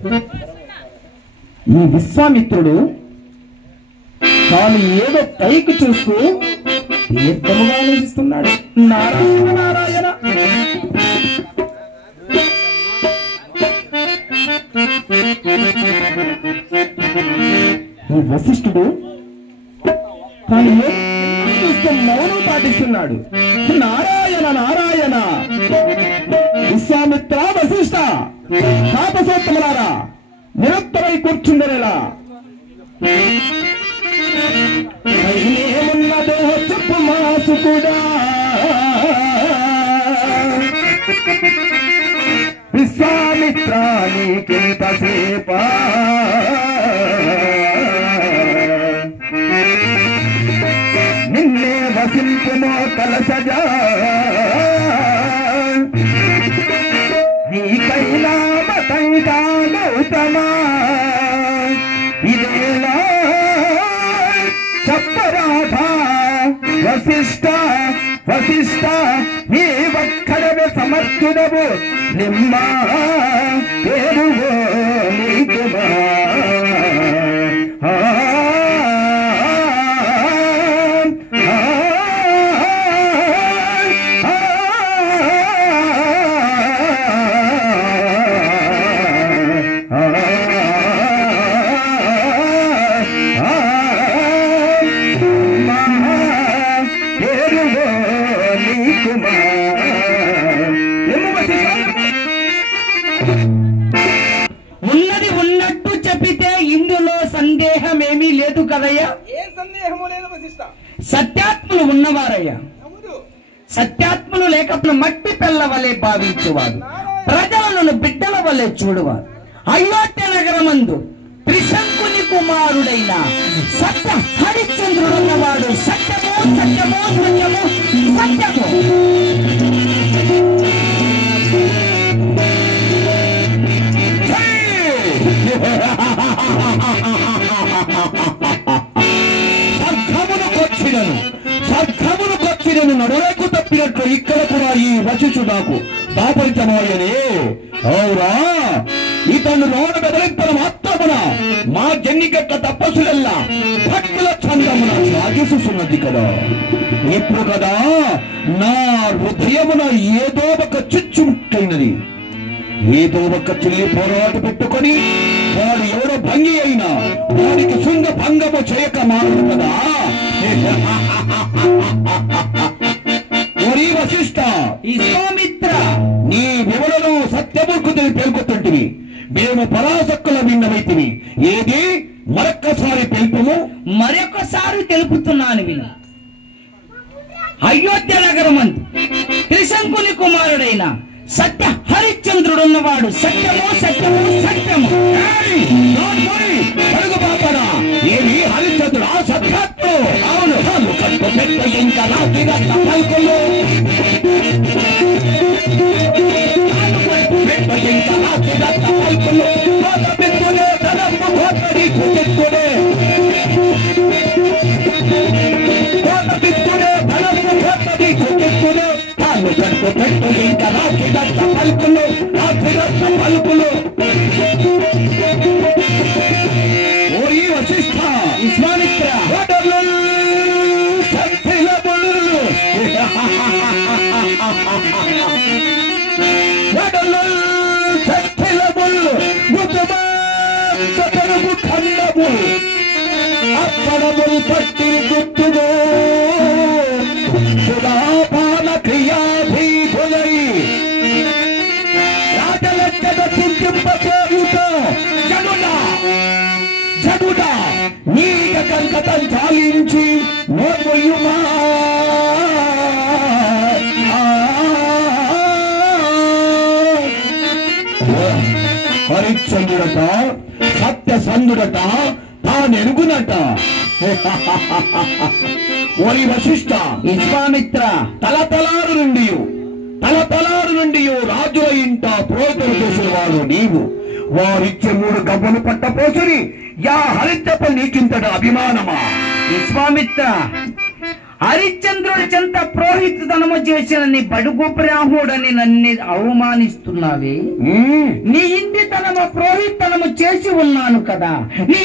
ఈ విశ్వామిత్రుడు తాను ఏదో పైకి చూస్తూ దీర్ఘముగా ఆలోచిస్తున్నాడు. నారాయణ నారాయణ. ఈ వశిష్ఠుడు తాను ఏదో చూస్తూ మౌనం పాటిస్తున్నాడు. నారాయణ నారాయణ. విశ్వామిత్ర వశిష్ఠ తాపసోత్తములారా నిరంతరై కూర్చుండరేలా. ఏమున్నదో చెప్పు మాసు కూడా. విశ్వామిత్ర నీకింతసేపా నిన్నే వసింపుమో కలసజా నీకైనా మతంగా గౌతమా ఇదేలా చెప్పరాధా వశిష్ఠ వశిష్ఠ నీ ఒక్కడవే సమర్థుడవు నిమ్మ పేరువో నీకుమా. ఉన్నది ఉన్నట్టు చెప్పితే ఇందులో సందేహమేమీ లేదు కదయ్యా. ఏ సందేహము లేదు వశిష్ఠ. సత్యాత్ములు ఉన్నవారయ్యా. సత్యాత్ములు లేకపోతే మట్టి పిల్ల వలె భావించేవారు, ప్రజలను బిడ్డల వలె చూడువారు. అయోధ్య నగరమందు త్రిశంకుని కుమారుడైన సత్య హరిశ్చంద్రుడున్నవాడు సత్యము సత్యము సత్యము సత్యము. స్వర్గమునకొచ్చినను నడులకు తప్పినట్లు ఇక్కడ కూడా ఈ వశిష్ఠుడు నాకు దాపరితమోయనే. అవురా ఇతను నోడ బెదరింపడం మాత్రమున మా జన్నిగట్ల తపస్సులల్లా భక్తుల చందమున సాగిస్తున్నది కదా. ఇప్పుడు కదా నా హృదయమున ఏదో ఒక చుచ్చుముట్టైనది. ఏదో ఒక చెల్లి పోరాట పెట్టుకొని వాడు ఎవరో భంగి అయినా వాడికి శృంగ భంగము చేయక మారదు కదా. వశిష్ఠ విశ్వామిత్ర నీ వివరణలో సత్యమూర్ఖుని పేర్కొంటివి. మేము పరాశక్కుల విన్నమైతివి. ఏది మరొక్కసారి తెలుపుము. మరొకసారి తెలుపుతున్నాను విను. అయోధ్య నగరమందు త్రిశంకుని కుమారుడైన సత్య హరిశ్చంద్రుడున్నవాడు సత్యము సత్యము సత్యము. పరుగు పాపడా ఏమి హరిశ్చంద్రుడు ఆ సత్యాత్ము. అవును కట్టు పెట్ట ఇంకా పలుకులు పలుకులు పెట్టుకునే తనపు భోతడి కుట్టుకునే తనపు భోతడి కుట్టుకునే తాను కట్టు పెట్టు ఇంకా రాత్రిదత్త పలుకులు రాత్రిదత్త పలుకులు. ఓరి వశిష్ఠ విశ్వామిత్ర అప్పడములు పట్టి గుర్తుగో సుధాపాన క్రియాభీభులై రాజలెచ్చద చింతింపచేయుతో జనుడా జనుడా నీక కంకతం చాలించి నోర్మొయ్యుమా. హరిశ్చంద్రుడట సత్యసంధుడట తానెరుగునట. ఓరి వశిష్ఠ విశ్వామిత్ర తలతలారు నుండి రాజుల ఇంట ప్రోతులు చేసిన వాడు నీవు. వారిచ్చే 3 గవ్వలు పట్టపోసుని యా హరిద్దప నీకింతట అభిమానమా. విశ్వామిత్ర హరిశ్చంద్రుడి చెంత పురోహితనము చేసిన నీ బడుగు బ్రాహ్మణుడని నన్ను అవమానిస్తున్నావే. నీ ఇంటి తనము పురోహితనము చేసి ఉన్నాను కదా. నీ